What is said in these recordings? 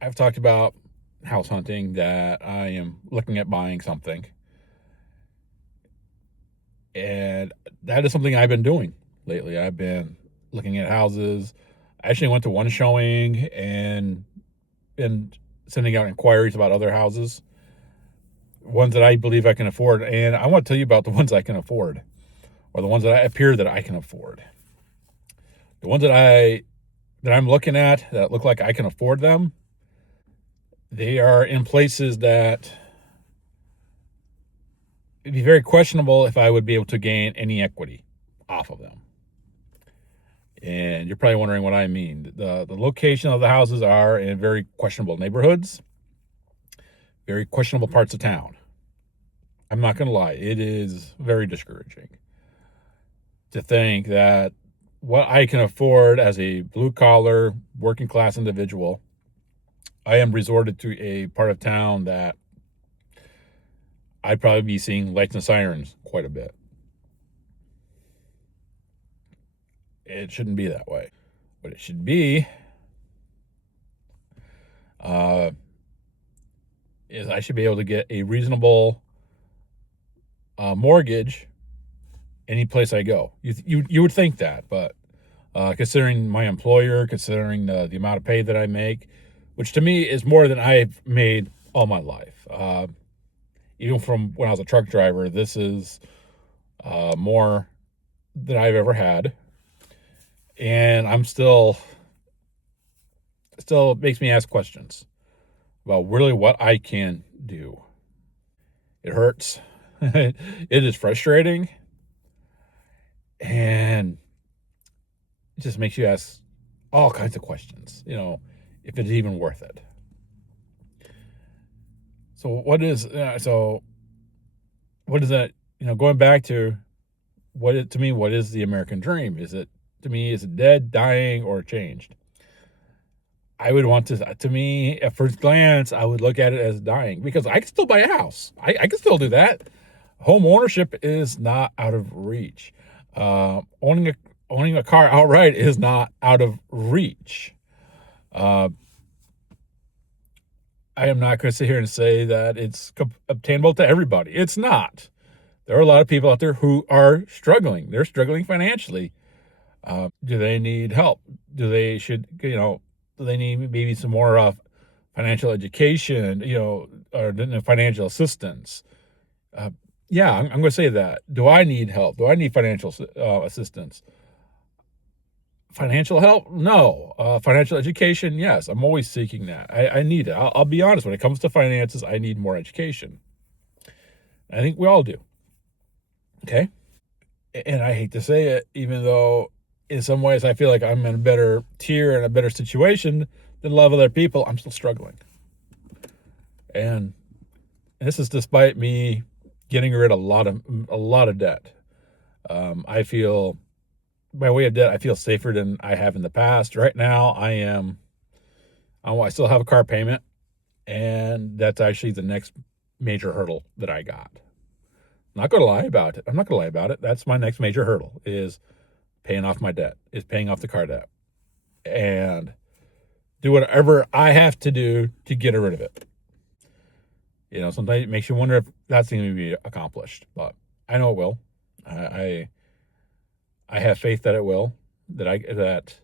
I've talked about house hunting, that I am looking at buying something. And that is something I've been doing lately. I've been looking at houses. I actually went to one showing and been sending out inquiries about other houses, ones that I believe I can afford. And I want to tell you about the ones I can afford, or the ones that appear that I can afford. The ones that I'm looking at that look like I can afford them, they are in places that it'd be very questionable if I would be able to gain any equity off of them. And you're probably wondering what I mean. The location of the houses are in very questionable neighborhoods, very questionable parts of town. I'm not going to lie, it is very discouraging to think that what I can afford as a blue collar, working class individual, I am resorted to a part of town that I'd probably be seeing lights and sirens quite a bit. It shouldn't be that way. What it should be uh, is I should be able to get a reasonable mortgage any place I go. You would think that, but considering my employer, considering the amount of pay that I make, which to me is more than I've made all my life. Even from when I was a truck driver, this is more than I've ever had. And I'm still makes me ask questions about really what I can do. It hurts. It is frustrating. And it just makes you ask all kinds of questions, if it's even worth it. So what is that, going back to what is the American dream? Is it dead, dying, or changed? I would want to me, at first glance, I would look at it as dying, because I can still buy a house. I can still do that. Home ownership is not out of reach. Owning a car outright is not out of reach. I am not going to sit here and say that it's obtainable to everybody. It's not. There are a lot of people out there who are struggling. They're struggling financially. Do they need help? Do they need maybe some more financial education, or financial assistance? Yeah, I'm going to say that. Do I need help? Do I need financial assistance? Financial help? No. Financial education? Yes. I'm always seeking that. I need it. I'll be honest. When it comes to finances, I need more education. I think we all do. Okay? And I hate to say it, even though in some ways I feel like I'm in a better tier and a better situation than a lot of other people, I'm still struggling. And this is despite me getting rid of a lot of debt. I feel, by way of debt, I feel safer than I have in the past. Right now, I still have a car payment, and that's actually the next major hurdle that I got. I'm not going to lie about it. That's my next major hurdle, is paying off my debt, is paying off the car debt, and do whatever I have to do to get rid of it. Sometimes it makes you wonder if that's going to be accomplished, but I know it will. I have faith that it will. That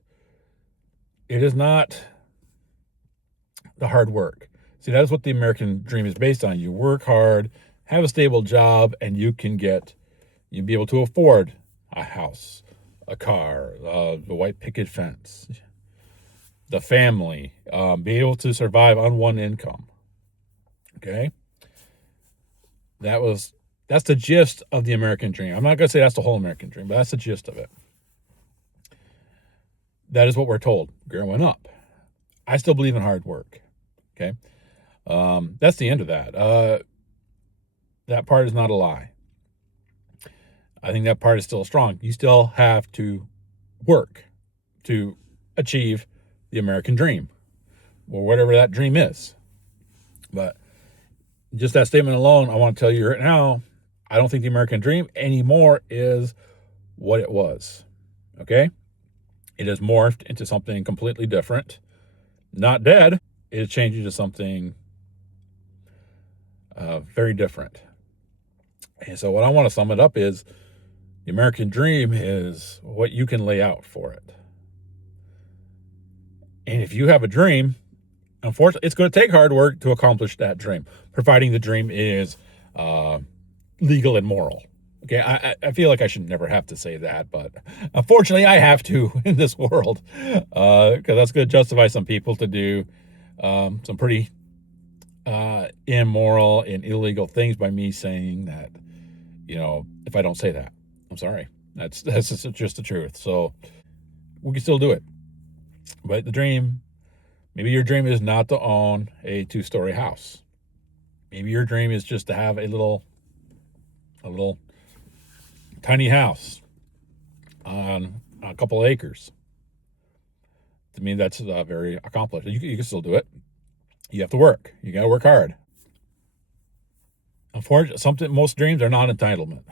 it is not the hard work. See, that is what the American dream is based on. You work hard, have a stable job, and you'll be able to afford a house, a car, the white picket fence, the family, be able to survive on one income. Okay? That's the gist of the American dream. I'm not going to say that's the whole American dream, but that's the gist of it. That is what we're told growing up. I still believe in hard work. Okay? That's the end of that. That part is not a lie. I think that part is still strong. You still have to work to achieve the American dream, or whatever that dream is. But just that statement alone, I want to tell you right now, I don't think the American dream anymore is what it was. Okay? It has morphed into something completely different. Not dead. It changes to something very different. And so, what I want to sum it up is the American dream is what you can lay out for it. And if you have a dream, unfortunately, it's going to take hard work to accomplish that dream, providing the dream is legal and moral. Okay, I feel like I should never have to say that, but unfortunately, I have to in this world because that's going to justify some people to do some pretty immoral and illegal things by me saying that, if I don't say that, I'm sorry. That's just the truth. So we can still do it. But the dream, maybe your dream is not to own a 2-story house. Maybe your dream is just to have a little tiny house on a couple of acres. To me, that's very accomplished. You can still do it. You have to work. You got to work hard. Unfortunately, most dreams are not entitlement.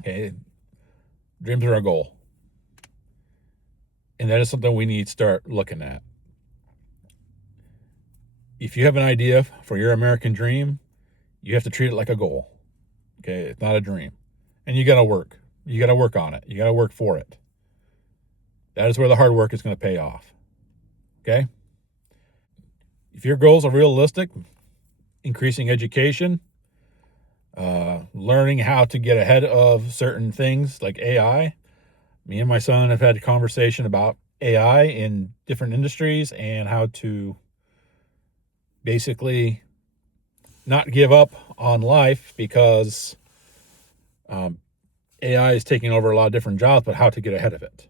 Okay, dreams are a goal, and that is something we need to start looking at. If you have an idea for your American dream, you have to treat it like a goal. Okay, it's not a dream, and you got to work. You got to work on it. You got to work for it. That is where the hard work is going to pay off. Okay. If your goals are realistic, increasing education, learning how to get ahead of certain things like AI. Me and my son have had a conversation about AI in different industries and how to basically not give up on life because AI is taking over a lot of different jobs, but how to get ahead of it.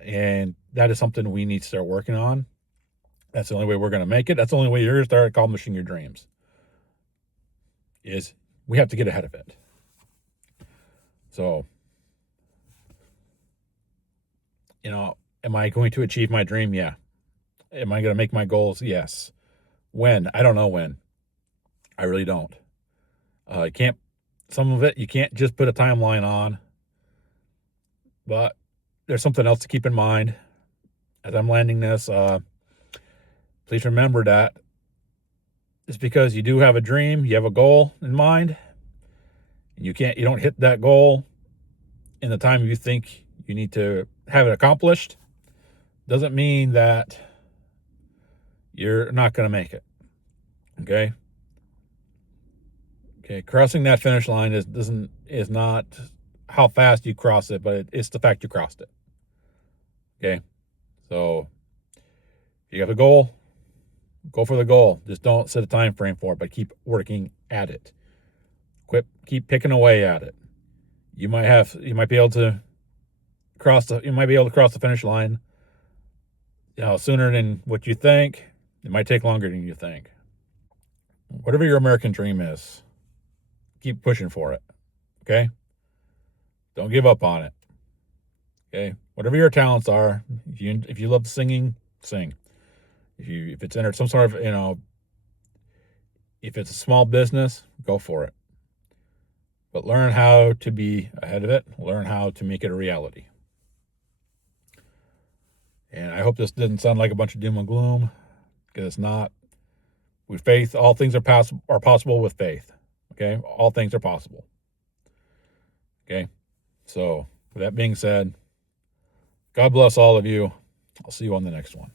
And that is something we need to start working on. That's the only way we're going to make it. That's the only way you're going to start accomplishing your dreams. Is we have to get ahead of it. So, am I going to achieve my dream? Yeah. Am I going to make my goals? Yes. When? I don't know when. I really don't. Some of it you can't just put a timeline on, but there's something else to keep in mind as I'm landing this. Please remember that it's because you do have a dream, you have a goal in mind, and you don't hit that goal in the time you think you need to have it accomplished, doesn't mean that you're not going to make it. Okay. Crossing that finish line is not how fast you cross it, but it's the fact you crossed it. Okay. So if you have a goal, go for the goal. Just don't set a time frame for it, but keep working at it. Keep picking away at it. You might be able to cross the finish line, sooner than what you think. It might take longer than you think. Whatever your American dream is, keep pushing for it. Okay? Don't give up on it. Okay? Whatever your talents are, if you love singing, sing. If it's in some sort of, if it's a small business, go for it. But learn how to be ahead of it. Learn how to make it a reality. And I hope this didn't sound like a bunch of doom and gloom, because it's not. With faith, all things are possible with faith. Okay? All things are possible. Okay? So, with that being said, God bless all of you. I'll see you on the next one.